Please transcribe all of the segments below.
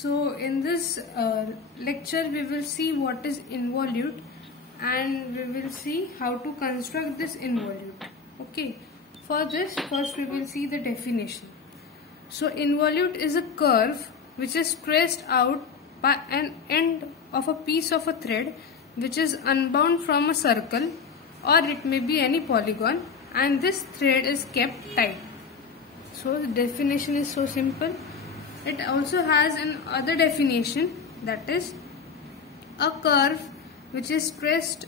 So in this lecture we will see what is involute and we will see how to construct this involute. Okay. For this, first we will see the definition. So involute is a curve which is traced out by an end of a piece of a thread which is unbound from a circle, or it may be any polygon, and this thread is kept tight. So the definition is so simple. It also has another definition, that is a curve which is traced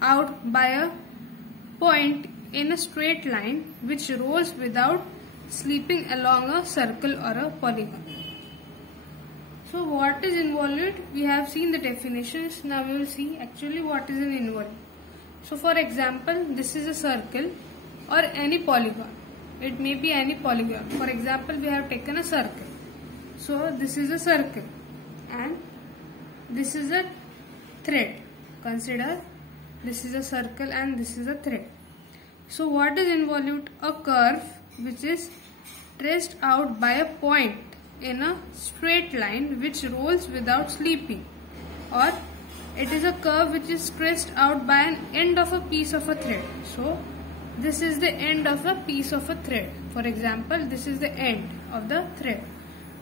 out by a point in a straight line which rolls without slipping along a circle or a polygon. So what is involute? We have seen the definitions. Now we will see actually what is an involute. So for example, this is a circle or any polygon. It may be any polygon. For example, we have taken a circle. So this is a circle and this is a thread. Consider this is a circle and this is a thread. So what is involute? A curve which is traced out by a point in a straight line which rolls without slipping, or it is a curve which is traced out by an end of a piece of a thread. So this is the end of a piece of a thread. For example, this is the end of the thread.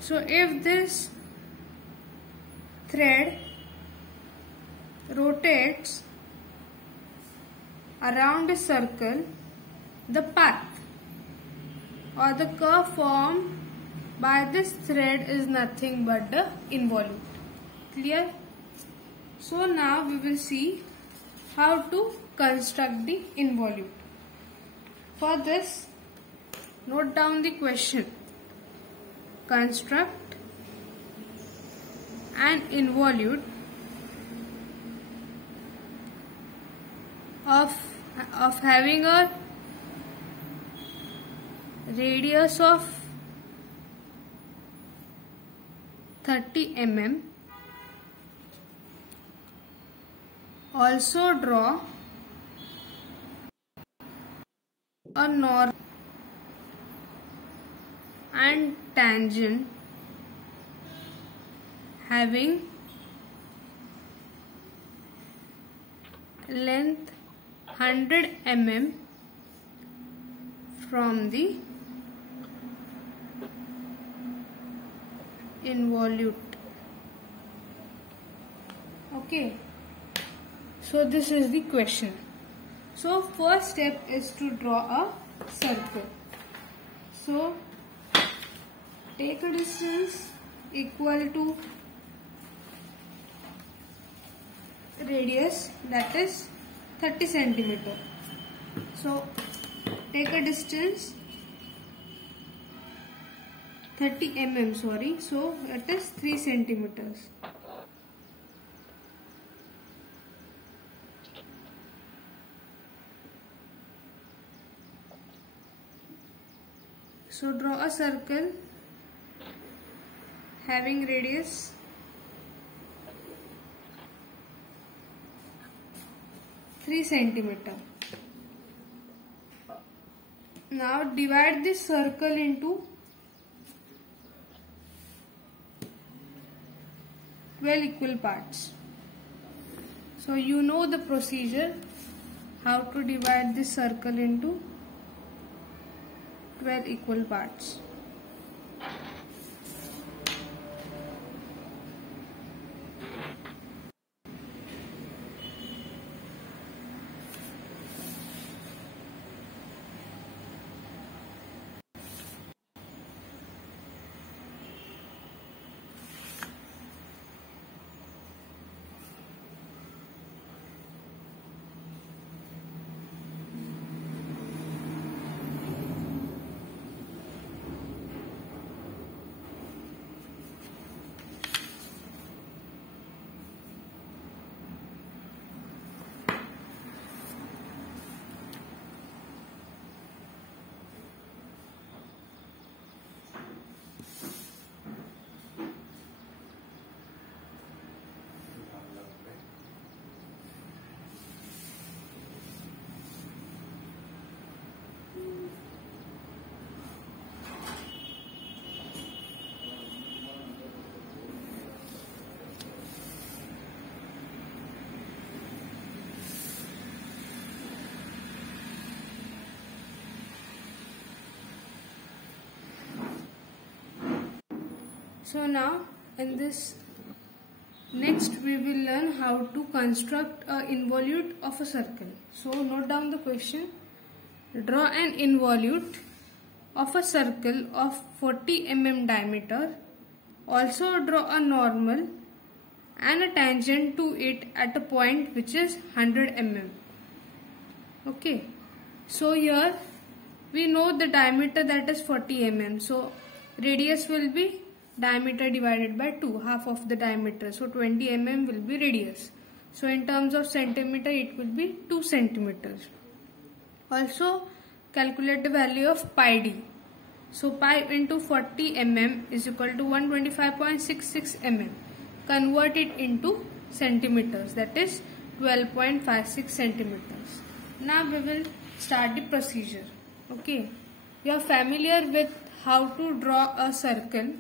So if this thread rotates around a circle, the path or the curve formed by this thread is nothing but the involute. Clear? So now we will see how to construct the involute. For this, note down the question. Construct an involute of having a radius of 30 mm. Also draw a north and tangent having length 100 mm from the involute. Okay. So this is the question. So first step is to draw a circle. So take a distance equal to radius, that is 30 centimeter. So take a distance 30 mm, sorry, so it is 3 centimeters. So draw a circle having radius 3 centimeter. Now divide this circle into 12 equal parts. So you know the procedure, how to divide this circle into 12 equal parts. So now in this next we will learn how to construct an involute of a circle. So note down the question. Draw an involute of a circle of 40 mm diameter. Also draw a normal and a tangent to it at a point which is 100 mm. Okay. So here we know the diameter, that is 40 mm. So radius will be diameter divided by 2, half of the diameter. So 20 mm will be radius. So in terms of centimeter it will be 2 centimeters. Also calculate the value of pi d. So pi into 40 mm is equal to 125.66 mm. Convert it into centimeters, that is 12.56 centimeters. Now we will start the procedure. Okay, you are familiar with how to draw a circle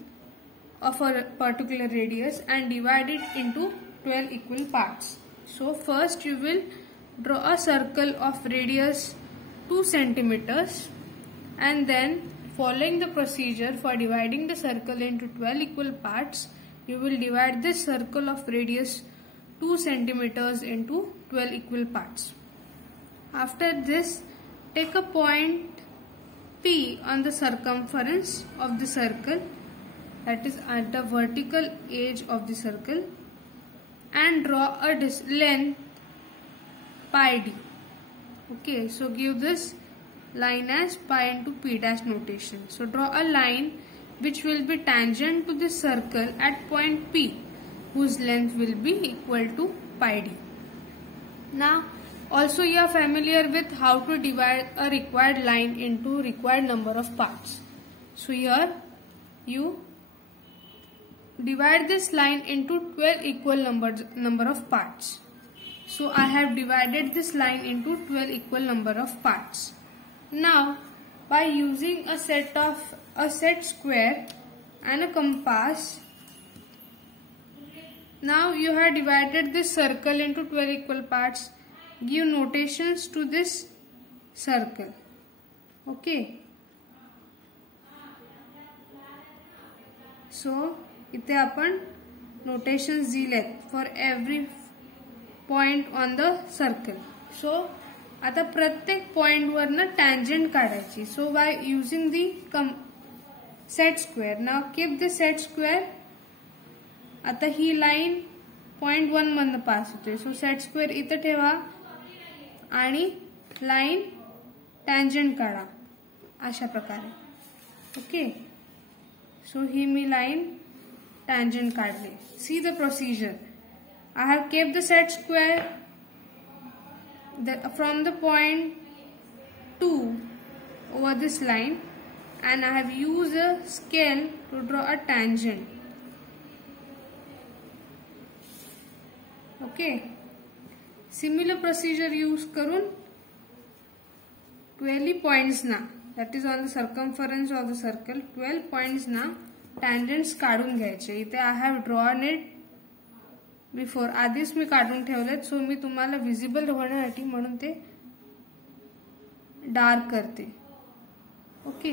of a particular radius and divide it into 12 equal parts. So first you will draw a circle of radius 2 centimeters, and then following the procedure for dividing the circle into 12 equal parts, you will divide this circle of radius 2 centimeters into 12 equal parts. After this, take a point P on the circumference of the circle, that is at the vertical edge of the circle, and draw a length pi d. Okay, so give this line as pi into p dash notation. So draw a line which will be tangent to the circle at point P, whose length will be equal to pi d. Now also you are familiar with how to divide a required line into required number of parts. So here you divide this line into 12 equal number of parts. So I have divided this line into 12 equal number of parts. Now by using a set square and a compass, now you have divided this circle into 12 equal parts. Give notations to this circle. Okay. So इथे आपण notations दिलेत for every point on the circle. So आता प्रत्येक point वरनं tangent काढायची. So by using the set square, now keep the set square. आता ही line point 1 मधनं पास होते. So set square इथे ठेवा आणि लाइन tangent काढा अशा प्रकारे. ओके. So ही मी लाइन tangent काढली. See the procedure. I have kept the set square from the point 2 over this line, and I have used a scale to draw a tangent. Okay. Similar procedure use करून 12 points ना, that is on the circumference of the circle, 12 points ना tangents काढून घ्यायचे. इथे I have drawn it before, आधीच मी काढून ठेवलेत. सो मी तुम्हाला विजिबल होण्यासाठी म्हणून ते डार्क करते. ओके.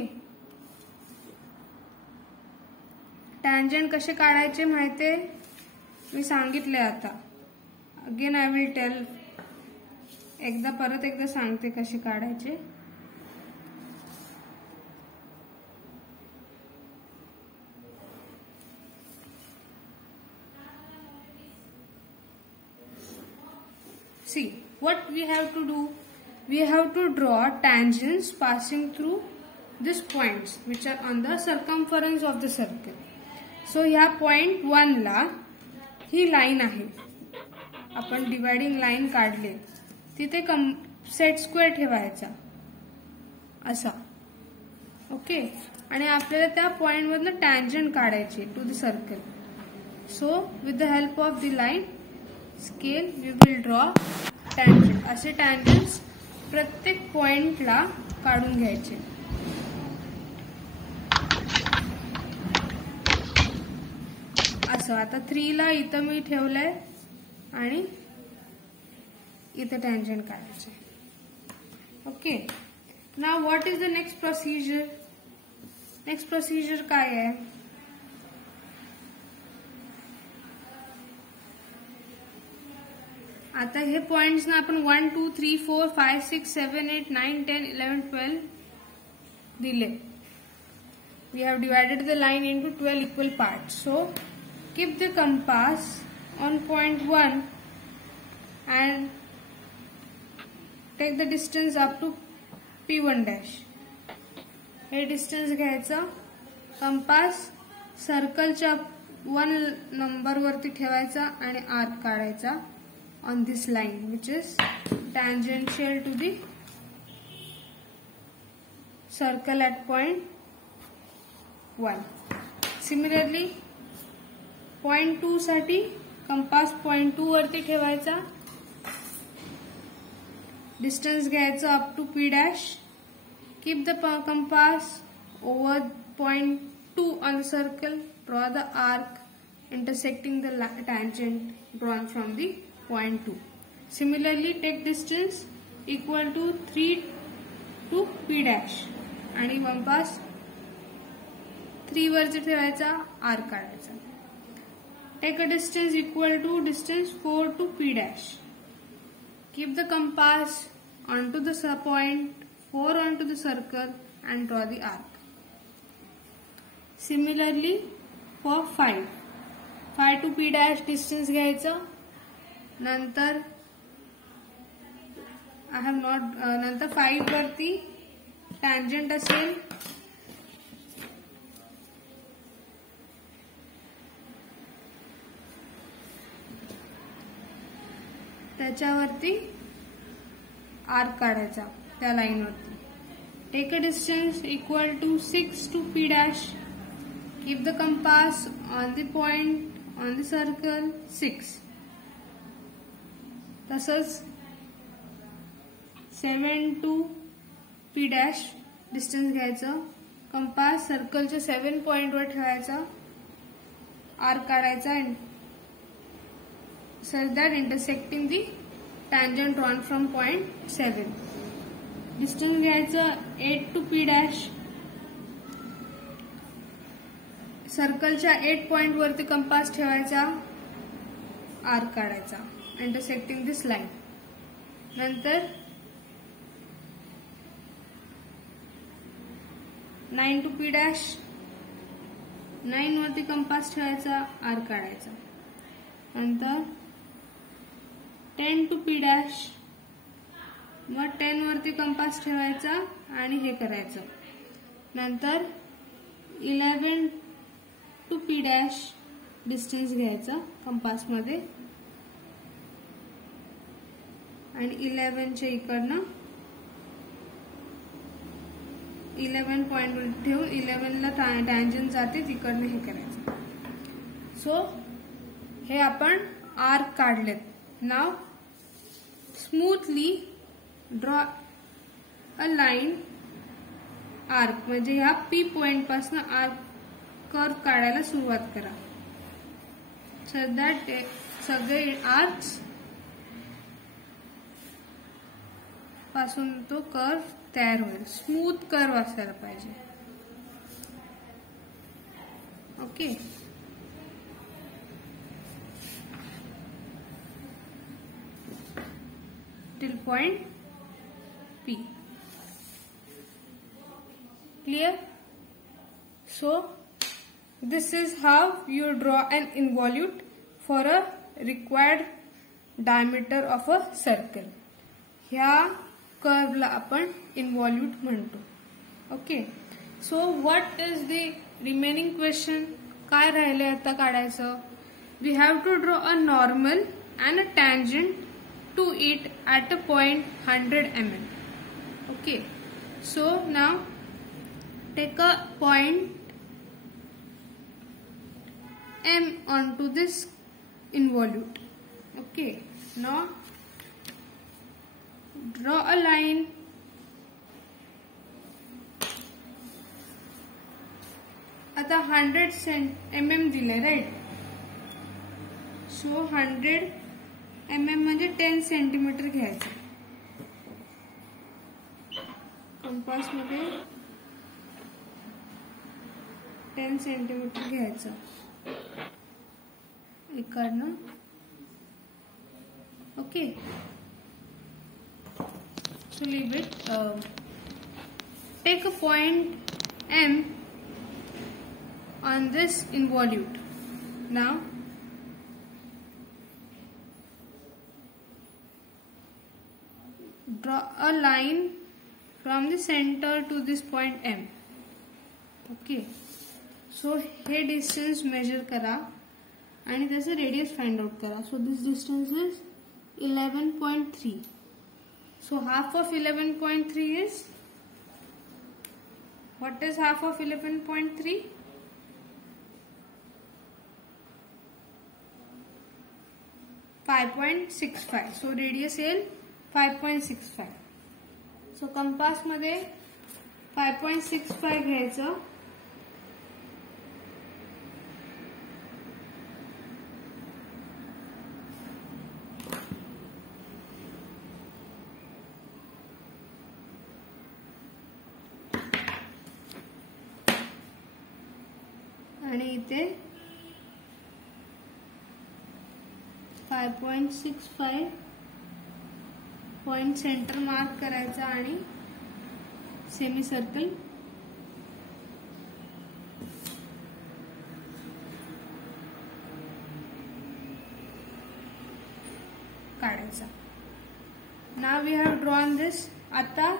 टँजंट कसे काढायचे माहितीये, मी सांगितले. आता अगेन आय विल टेल, परत एकदा सांगते कसे काढायचे. See, what we have to do, we have to draw tangents passing through these points which are on the circumference of the circle. So ह्या point 1 ला ही लाइन आहे, आपण डिवाइडिंग लाइन काढली, तिथे सेट स्क्वेअर ठेवायचा असा. ओके. आणि आपल्याला त्या पॉइंट मधनं टँजंट काढायचे to the circle. So with the help of the line scale we will draw tangent. असे टँजंट्स प्रत्येक पॉइंटला काढून घ्यायचे. असं आता 3 ला इथं मी ठेवलंय आणि इथं टँजंट काढायचे. Okay. Now what is the next procedure? Next procedure काय आहे? आता हे पॉइंट्स ना आपण 1 2 3 4 5 6 7 8 9 10 11 12 दिले. We have divided the line into 12 equal parts. So keep the compass on point 1 and take the distance up to P1 dash. हे distance घ्यायचं. Compass सर्कलच्या 1 number वरती ठेवायचा आणि आर्क काढायचा on this line which is tangential to the circle at point 1. Similarly point 2 साठी compass point 2 वरती ठेवायचा. डिस्टन्स घ्यायचं up to P dash. Keep the compass over point 2 on the circle. Draw the arc intersecting the tangent drawn from the point 2. Similarly, take distance equal to 3 to P dash आणि compass 3 वरती ठेवायचा, arc काढायचा. Take a distance equal to distance 4 to P dash. Keep the compass onto the point 4 onto the circle and draw the arc. Similarly, for 5 to P dash distance घ्यायचं. नंतर नंतर 5 वरती tangent असेल. त्याच्यावरती arc काढायचा त्या line वरती. Take a distance equal to 6 to P dash. Keep the compass on the point on the circle 6. तसंच 7 टू P dash डिस्टन्स घ्यायचं. कंपास सर्कलच्या 7 पॉइंट वर ठेवायचा, आर्क काढायचा such that intersecting the tangent drawn from point 7. Distance घ्यायचं 8 to P dash. सर्कलच्या 8 point वरती compass ठेवायचा, arc काढायचा intersecting this line. नंतर 9 टू P dash. 9 वरती कंपास ठेवायचा, आर्क काढायचा. नंतर 10 टू P dash. मग 10 वरती कंपास ठेवायचा आणि हे करायचं. नंतर 11 टू P dash डिस्टन्स घ्यायचा कंपास मध्ये आणि 11 च्या इकडनं 11 पॉइंट वर ठेवून 11 ला टँजंट जाते तिकडनं हे करायचं. सो हे आपण आर्क काढलेत. नाव smoothly draw a line arc म्हणजे ह्या P पॉइंट पासून आर्क कर्व काढायला सुरुवात करा. सो दॅट सगळे आर्क्स पासून तो कर्व तयार होईल. स्मूथ कर्व असायला पाहिजे. Okay. till point P. Clear? So this is how you draw an involute for a required diameter of a circle. ह्या कर्वला आपण involute म्हणतो. Okay. So what is the remaining question? काय राहिले आता काढायचं? We have to draw a normal and a tangent to it at a point 100 mm. Okay. So now take a point M onto this involute. Okay. Now draw a line आता 100 mm दिले, right? So 100 mm म्हणजे 10 centimetre घ्यायचं. Compass मध्ये 10 centimetre घ्यायचं. इकडनं Okay, so leave it. Take a point M on this involute. Now draw a line from the center to this point M. Okay, so hey distance measure करा आणि त्याचं radius find out करा. So this distance is 11.3. So half of 11.3 is, what is half of 11.3? 5.65. So radius is 5.65. So compass मध्ये 5.65 घ्यायचं. आणि इथे 5.65 point centre mark करायचा आणि सेमी सर्कल काढायचा. Now we have drawn this. आता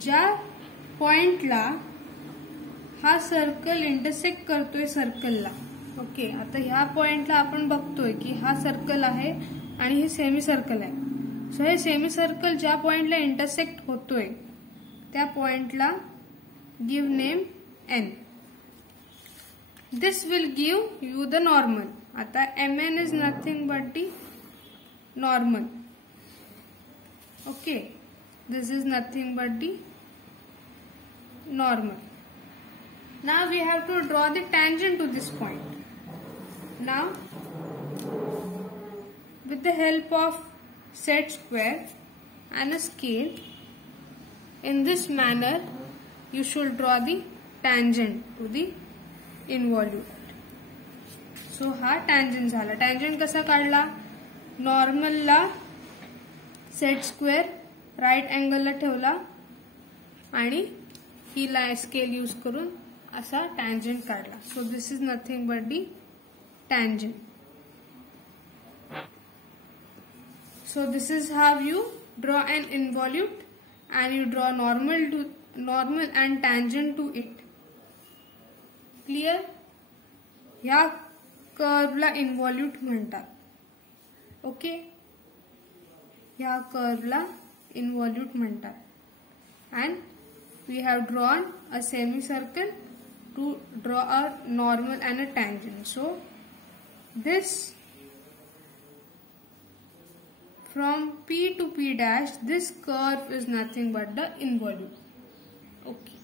ज्या पॉइंटला हा सर्कल इंटरसेक्ट करतोय सर्कलला, ओके, आता ह्या पॉइंटला आपण बघतोय की हा सर्कल आहे आणि हे सेमी सर्कल आहे. सो हे सेमी सर्कल ज्या पॉइंटला इंटरसेक्ट होतोय त्या पॉइंटला give name N. This will give you the normal. आता M N is nothing but the normal. Okay, this is nothing but the normal. Now we have to draw the tangent to this point. Now with the help of set square and a scale, in this manner you should draw the tangent to the involute. So हा tangent झाला. Tangent कसा काढला? Normal ला set square right angle ला ठेवला आणि ही line scale use करून असा tangent काढला. So this is nothing but the tangent. So this is how you draw an involute and you draw normal and tangent to it. Clear? ह्या कर्वला इन्व्हॉल्यूट म्हणतात. Okay, ह्या कर्वला इन्व्हॉल्यूट म्हणतात. and we have drawn a semicircle to draw a normal and a tangent. So this from P to P dash, this curve is nothing but the involute. Okay.